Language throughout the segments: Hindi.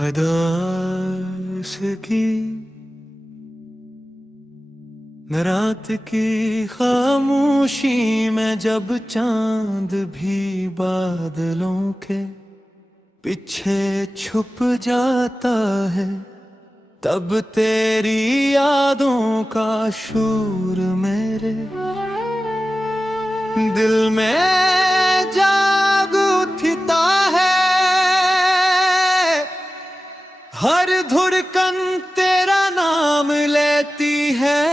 अदास की न रात की खामोशी में जब चांद भी बादलों के पीछे छुप जाता है, तब तेरी यादों का शोर मेरे दिल में जाग उठता है। हर धड़कन तेरा नाम लेती है,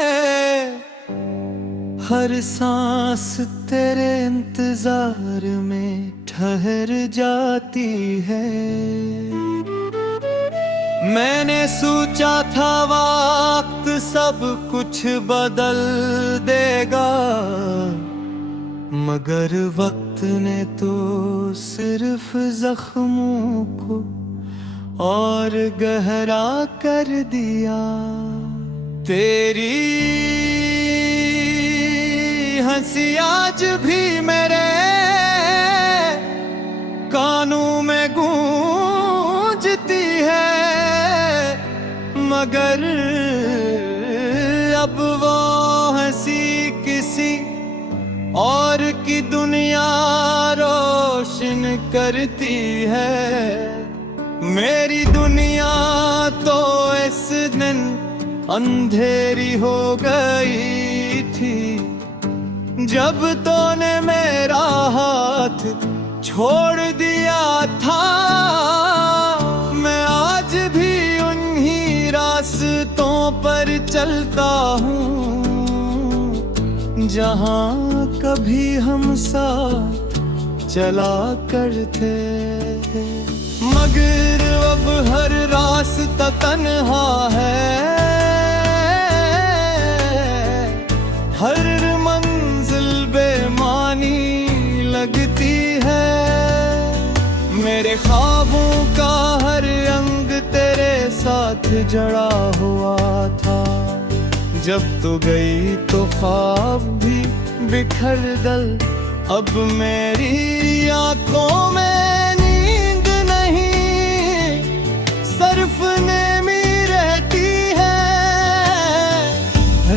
हर सांस तेरे इंतजार में ठहर जाती है। मैंने सोचा था वक्त सब कुछ बदल देगा, मगर वक्त ने तो सिर्फ जख्मों को और गहरा कर दिया। तेरी हंसी आज भी मेरे कानों में गूंजती है, मगर अब वो हंसी किसी और की दुनिया रोशन करती है। मेरी दुनिया तो इस दिन अंधेरी हो गई थी, जब तूने मेरा हाथ छोड़ दिया था। मैं आज भी उन्हीं रास्तों पर चलता हूँ जहाँ कभी हम साथ चला करते थे, मगर अब हर रास्ता तन्हा है। हर मंजिल बेमानी लगती है, मेरे ख्वाबों का हर अंग तेरे साथ जड़ा हुआ था। जब तू गई तो ख्वाब भी बिखर गल, अब मेरी आंखों में नींद नहीं, सिर्फ नेमी रहती है।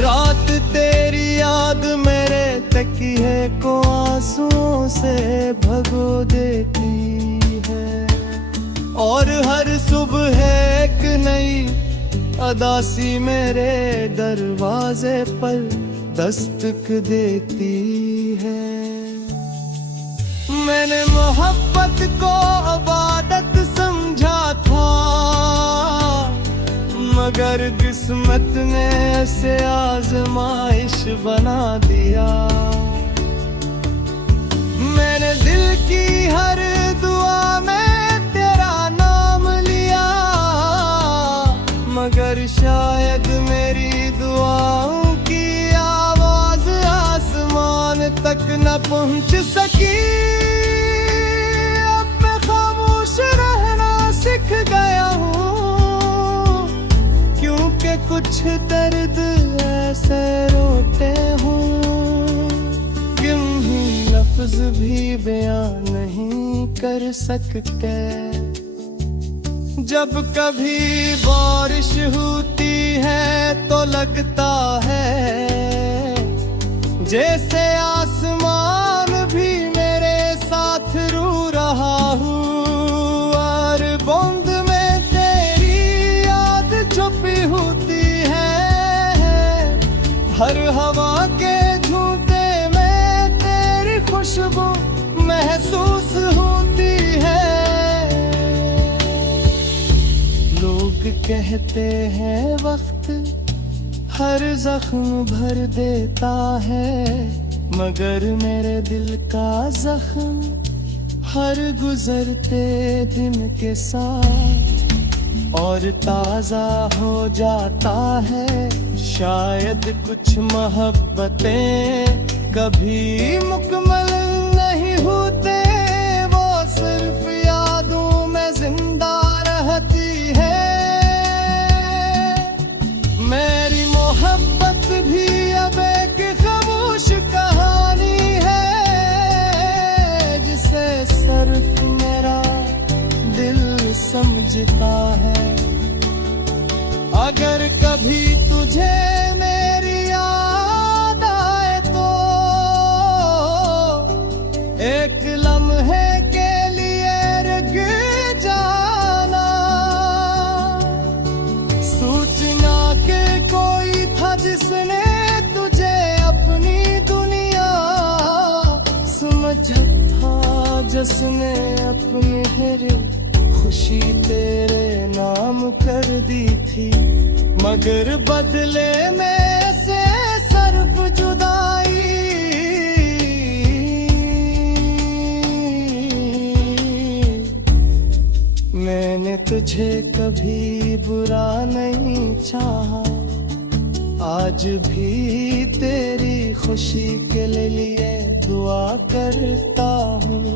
रात तेरी याद मेरे तकिए को आंसुओं से भगो देती है, और हर सुबह एक नई अदासी मेरे दरवाजे पर दस्तक देती है। मैंने मोहब्बत को इबादत समझा था, मगर किस्मत ने इसे आजमाइश बना दिया। मैंने दिल की हर दुआ में तेरा नाम लिया, मगर शायद मेरी दुआओं की आवाज आसमान तक न पहुंच सकी। अब मैं खामोश रहना सीख गया हूँ, क्योंकि कुछ दर्द ऐसे रोते हूँ कि लफ्ज भी बयान नहीं कर सकते। जब कभी बारिश होती है तो लगता है जैसे आसमान भी मेरे साथ रो रहा हूँ, और बूंद में तेरी याद छुपी होती है। हर हवा के झूठे में तेरी खुशबू महसूस होती है। लोग कहते हैं वक्त हर जख्म भर देता है, मगर मेरे दिल का जख्म हर गुजरते दिन के साथ और ताजा हो जाता है। शायद कुछ मोहब्बतें कभी मुकम्मल नहीं होते, वो सिर्फ यादों में जिंदा रहती है। मेरी मोहब्बत भी अब एक खामोश कहानी है, जिसे सिर्फ मेरा दिल समझ सूझता है। अगर कभी तुझे मेरी याद आए तो एक लम्हे के लिए रुक जाना। सूचना के कोई था जिसने तुझे अपनी दुनिया समझा था, जिसने अपनी हर खुशी तेरे नाम कर दी थी। मगर बदले में से सिर्फ जुदाई। मैंने तुझे कभी बुरा नहीं चाहा, आज भी तेरी खुशी के लिए दुआ करता हूँ।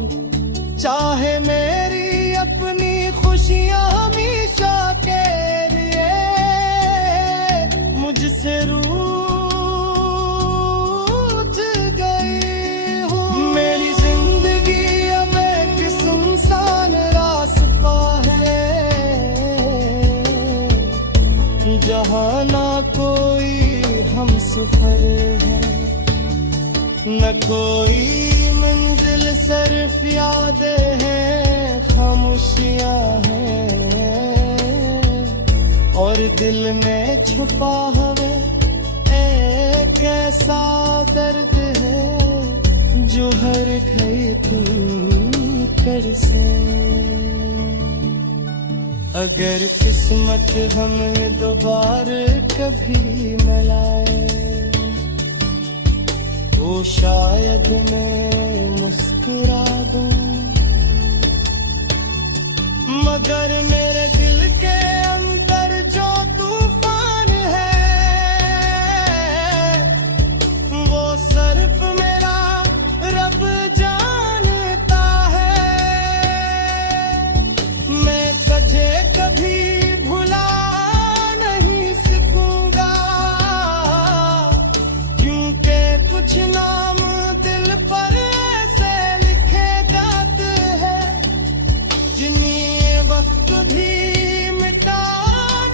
चाहे मेरी अपनी खुशियाँ हमेशा के लिए मुझसे रूठ गई हो। मेरी जिंदगी अब एक सुनसान रास्ता है, जहाँ ना कोई हम सफर है, न कोई मंजिल, सिर्फ यादें हैं, खामोशियाँ हैं और दिल में छुपा हुआ एक ऐसा दर्द है जो हर कर से। अगर किस्मत हमें दोबारा कभी मिलाए तो शायद मैं मुस्कुरा दूं। मगर मेरे दिल के अंदर जो तूफान है वो सिर्फ मेरा रब जानता है। मैं तुझे कभी भुला नहीं सकूंगा, क्योंकि कुछ नाम दिल पर ऐसे लिखे जाते हैं जिन्हें वक्त भी मिटा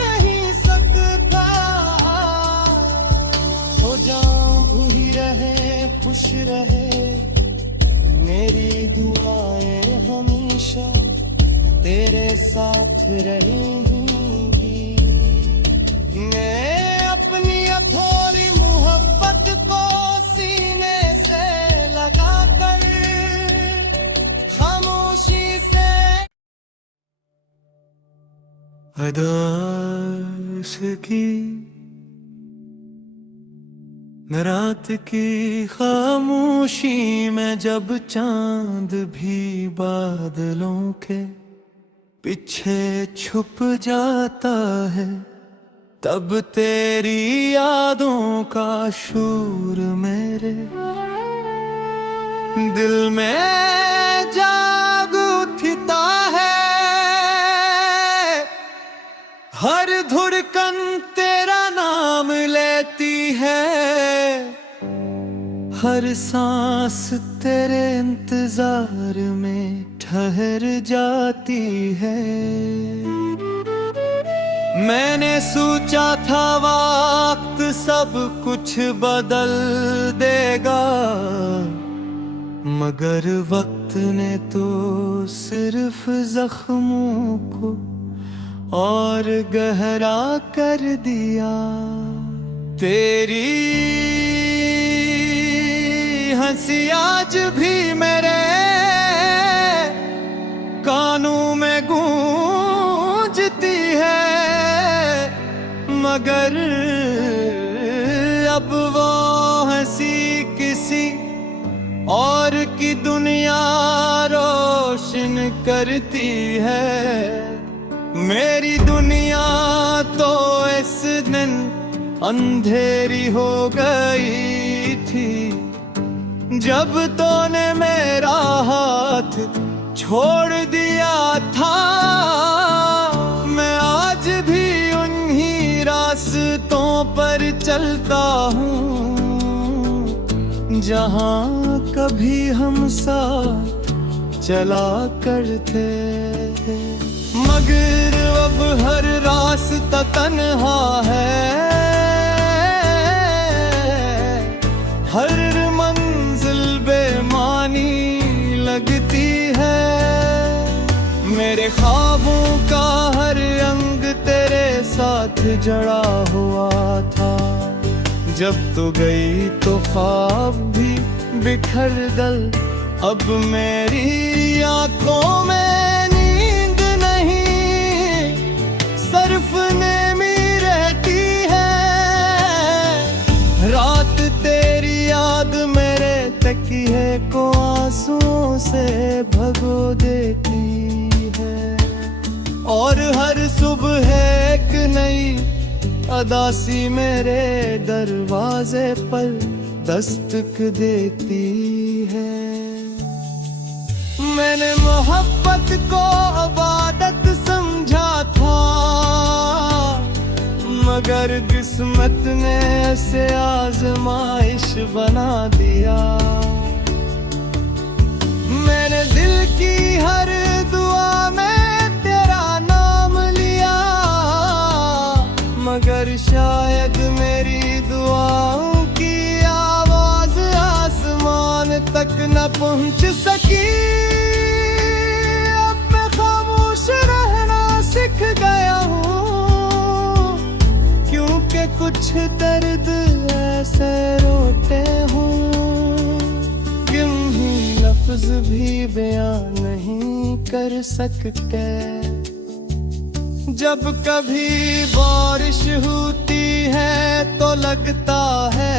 नहीं सकता। हो जाऊं बुरी रहे खुश रहे, मेरी दुआएं हमेशा तेरे साथ रहेंगी। मैं अपनी अधूरी मोहब्बत को सीने से लगा कर खामोशी से अदास की न रात की खामोशी में जब चांद भी बादलों के पीछे छुप जाता है, तब तेरी यादों का शोर मेरे दिल में जाग उठता है। हर धड़कन तेरा नाम लेती है, हर सांस तेरे इंतजार में ठहर जाती है। मैंने सोचा था वक्त सब कुछ बदल देगा, मगर वक्त ने तो सिर्फ जख्मों को और गहरा कर दिया। तेरी हंसी आज भी मेरे कानों में गूंजती है, मगर अब वो हंसी किसी और की दुनिया रोशन करती है। मेरी दुनिया तो इस दिन अंधेरी हो गई थी, जब तूने मेरा हाथ छोड़ दिया था। मैं आज भी उन्हीं रास्तों पर चलता हूँ जहाँ कभी हम साथ चला करते थे। मगर अब हर रास्ता तन्हा है, हर मंजिल बेमानी लगती है। मेरे ख्वाबों का हर अंग तेरे साथ जड़ा हुआ था, जब तू गई तो ख्वाब भी बिखर गल। अब मेरी आंखों में नींद नहीं, सिर्फ नेमी रहती है। रात तेरी याद मेरे तकिए को आंसुओं से भगो देती है, और हर सुबह एक नई अदासी मेरे दरवाजे पर दस्तक देती है। मैंने मोहब्बत को इबादत समझा था, मगर किस्मत ने इसे आजमाइश बना दिया। मैंने दिल की हर दुआ में तेरा नाम लिया, मगर शायद मेरी दुआओं की आवाज आसमान तक न पहुंच सकी। अब मैं खामोश रहना सीख गया हूँ, क्योंकि कुछ दर्द ऐसे रोते हूँ किन्हीं लफ्ज भी बयां नहीं कर सकते। जब कभी बारिश होती है तो लगता है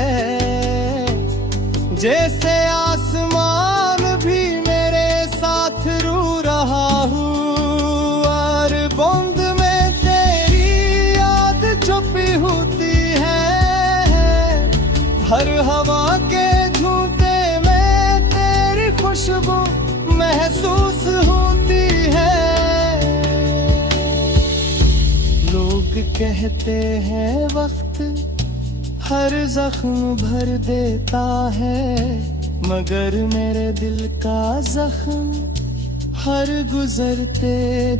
जैसे आसमान भी मेरे साथ रो रहा हूँ, और बूंद में तेरी याद छुपी होती है। हर हवा के झूठे में तेरी खुशबू महसूस होती है। लोग कहते हैं वक्त हर जख्म भर देता है, मगर मेरे दिल का जख्म हर गुजरते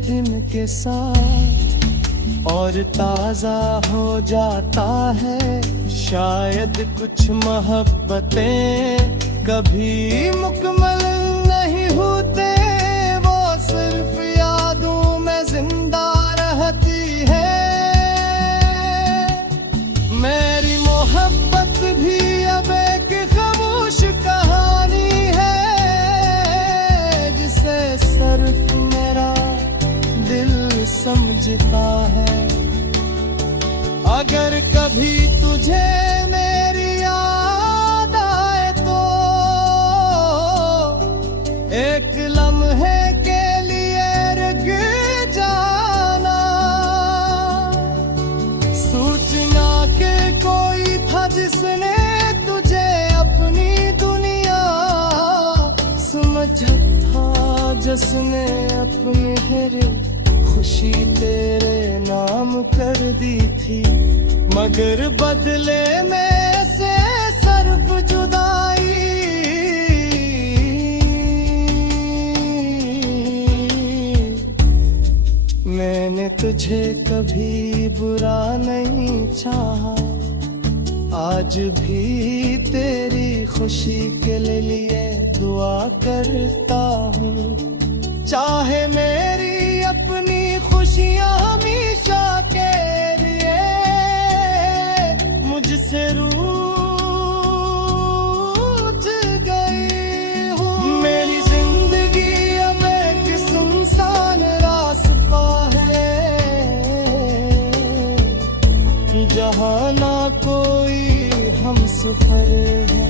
दिन के साथ और ताजा हो जाता है। शायद कुछ मोहब्बतें कभी मुकम्मल नहीं होते, वो सिर्फ यादों में जिंदा रहती है। मेरी मोहब्बत भी अब एक खामोश कहानी है, जिसे सिर्फ मेरा दिल समझता है। अगर कभी तुझे मेरी याद आए तो एक लम्हे के लिए रुक जाना, सोचना कि कोई था जिसने तुझे अपनी दुनिया समझा था, जिसने अपनी हर खुशी तेरे नाम कर दी थी, मगर बदले में से सिर्फ जुदाई। मैंने तुझे कभी बुरा नहीं चाहा, आज भी तेरी खुशी के लिए दुआ करता हूँ। चाहे मेरी अपनी खुशियाँ हमेशा के लिए मुझसे रूठ गई हूँ। मेरी जिंदगी अब एक सुनसान रास्ता है, जहाँ ना कोई हमसफर है,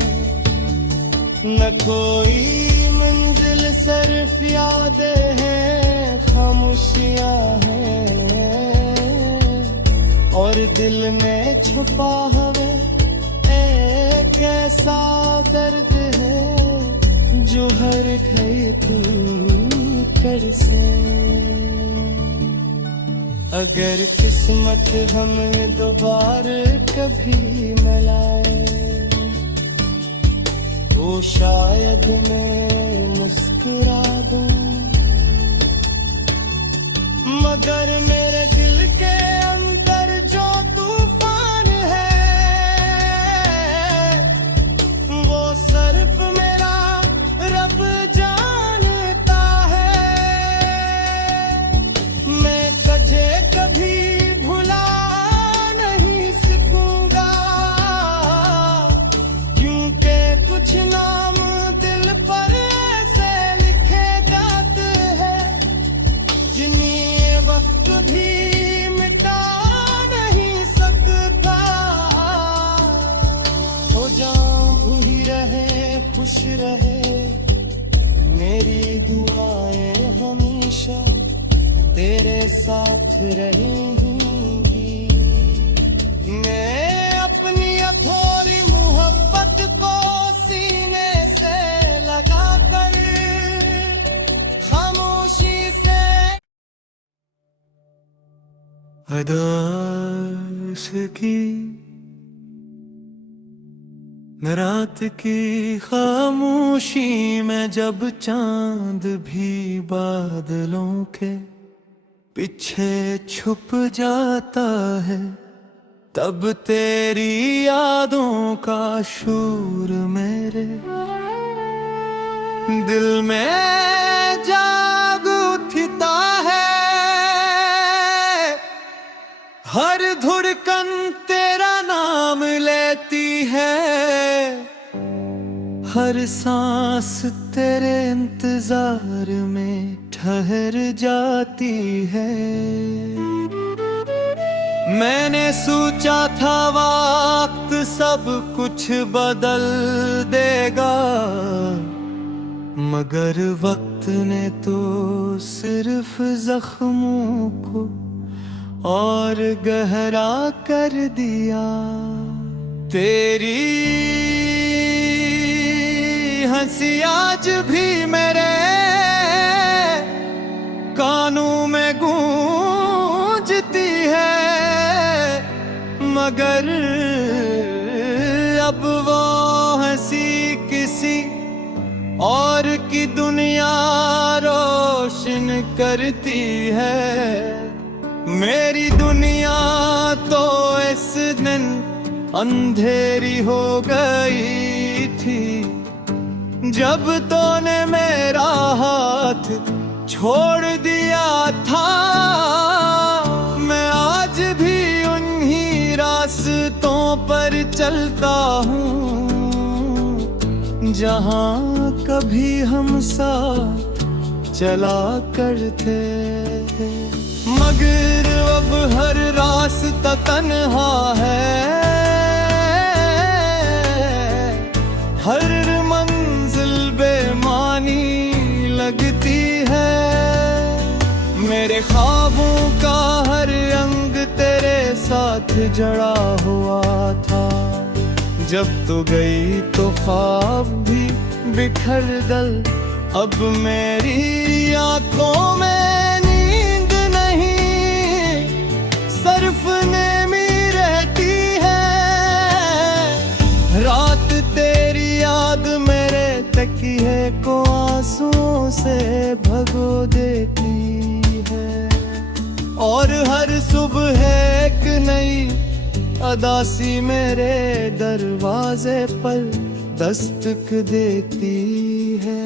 न कोई मंजिल, सिर्फ यादें हैं, खामोशियाँ हैं, और दिल में छुपा हुआ एक ऐसा दर्द है जो हर गई कर से। अगर किस्मत हमें दोबारा कभी मिलाए तो शायद मैं मुस्कुरा दूं, मगर मेरे दिल के अंदर जो तूफान है वो सिर्फ मेरा रब जानता है। मैं तुझे कभी भुला नहीं सकूंगा क्योंकि कुछ नाम दिल पर ऐसे लिखे जाते हैं जिन्हें वक्त भी मिटा नहीं सकता। हो जाऊं बुरी रहे खुश रहे मेरी दुआएं हमेशा तेरे साथ रहेंगी। मैं अपनी अधूरी मोहब्बत को सीने से लगा कर खामोशी से अदास की न रात की खामोशी में जब चांद भी बादलों के पीछे छुप जाता है तब तेरी यादों का शोर मेरे दिल में जाग उठता है। हर धुड़कन तेरा नाम लेती है हर सांस तेरे इंतजार में ठहर जाती है। मैंने सोचा था वक्त सब कुछ बदल देगा मगर वक्त ने तो सिर्फ जख्मों को और गहरा कर दिया। तेरी हंसी आज भी मेरे कानों में गूंजती है मगर अब वो हंसी किसी और की दुनिया रोशन करती है। मेरी दुनिया तो इस दिन अंधेरी हो गई थी जब तूने मेरा हाथ छोड़ दिया था। मैं आज भी उन्हीं रास्तों पर चलता हूँ जहाँ कभी हम साथ चला करते थे मगर अब हर रास्ता तन्हा है हर मंजिल बेमानी लगती है। मेरे ख्वाबों का हर अंग तेरे साथ जड़ा हुआ था जब तू गई तो ख्वाब भी बिखर गल। अब मेरी आंखों में नींद नहीं सिर्फ नेमी रहती है। रात तेरी याद मेरे तकिए को आंसुओं से भगो देती है और हर सुबह एक नई अदासी मेरे दरवाजे पर दस्तक देती है।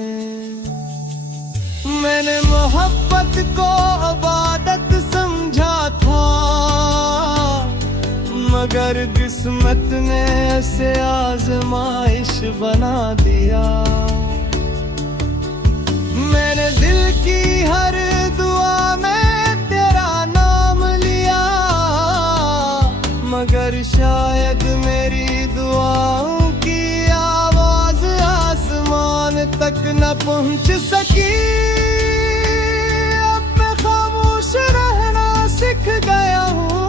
मैंने मोहब्बत को इबादत समझा था मगर किस्मत ने इसे आजमाइश बना दिया। मैंने दिल की हर दुआ में तेरा नाम लिया मगर शायद मेरी दुआओं की आवाज आसमान तक न पहुंच सकी। अब मैं खामोश रहना सीख गया हूँ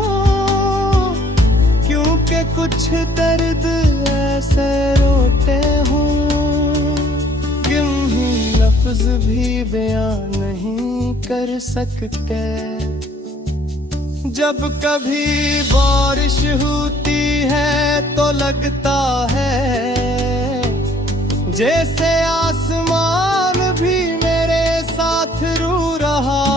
क्योंकि कुछ दर्द ऐसे रोते हूँ क्यों लफ्ज भी बयां नहीं कर सकते। जब कभी बारिश होती है तो लगता है जैसे आसमान भी मेरे साथ रो रहा